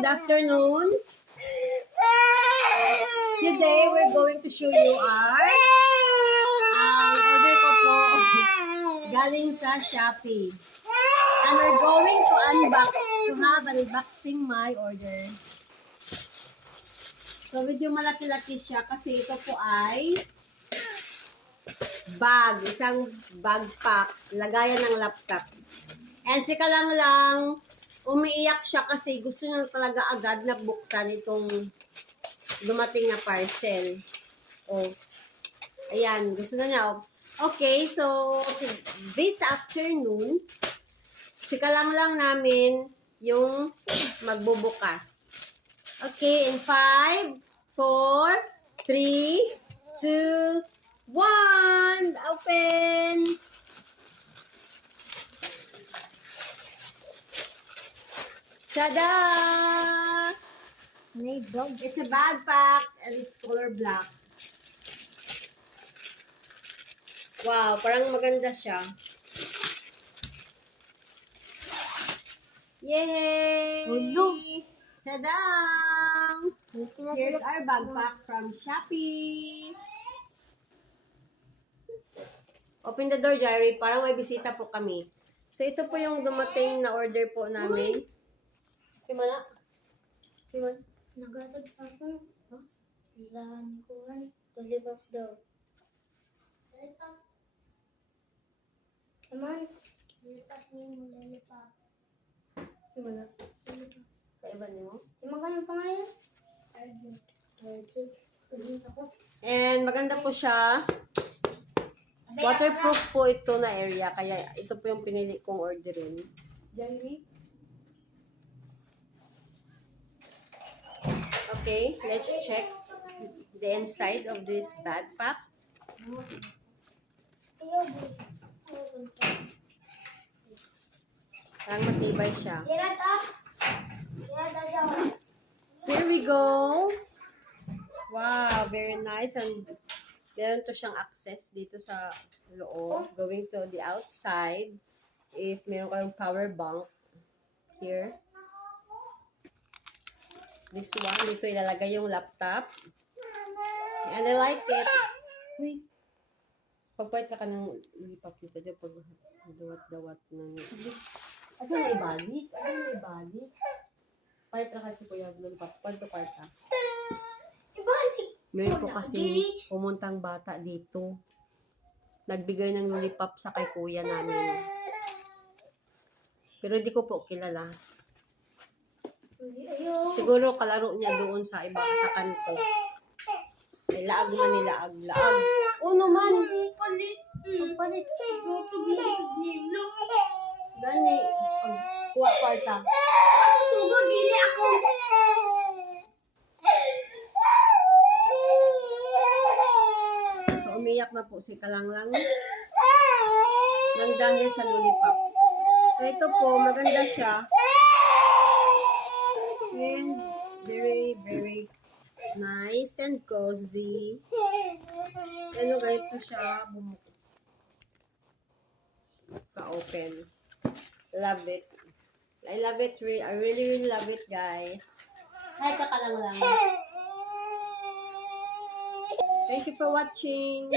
good afternoon. Today, we're going to show you our order ko po galing sa Shopee. And we're going to have an unboxing my order. So, medyo malaki-laki siya kasi ito po ay bag. Isang bag pack. Lagayan ng laptop. And si Kalang umiiyak siya kasi gusto niya talaga agad na buksan itong dumating na parcel. Oh. Ayan. Gusto na niya. Oh. Okay. So, this afternoon, si Kalang namin yung magbubukas. Okay, in 5, 4, 3, 2, 1. Open! Tada! It's a backpack and it's color black. Wow, parang maganda siya. Yay! Tada! Here's our backpack from Shopee. Open the door, Jerry. Parang may bisita po kami. So, ito po yung dumating na order po namin. Simana? Simana? Nagatag pa ako. Ilahan ko ay. Tulibak daw. Ito. Saman. Lipat niya yung lalipap. Simana? Kaiba niyo? Simang kanyang pangalan? Arjun. And maganda po siya. Waterproof po ito na area. Kaya ito po yung pinili kong orderin. Jerry? Okay, let's check the inside of this backpack. Parang matibay siya. Here we go. Wow, very nice. And meron to siyang access dito sa loob. Going to the outside. If meron kayong power bank. Here. This one, dito ilalagay yung laptop. And I like it. Uy. Pagpahit ka ng lipap dito. Diyan pag dawat-dawat ng... Ito na ibalik. Ito na ibalik. Pahit ka kasi po yung lipap. Pwede part ka. Meron po kasi pumuntang bata dito. Nagbigay ng lollipop sa kay kuya namin. Pero hindi ko po kilala. Siguro kalaro niya doon sa iba, sa kanto. Ay, laag man nila, laag. Oo naman. Pagpalit. Dani, pagkuha parta. Sugod, dili ako. Umiyak na po si Kalanglang nang dahil sa lollipop. So ito po, maganda siya. And very, very nice and cozy. Ano ganito siya, bumuko. Ka-open. Love it. I love it. I really, really love it, guys. Hi, Kakalanglang. Thank you for watching.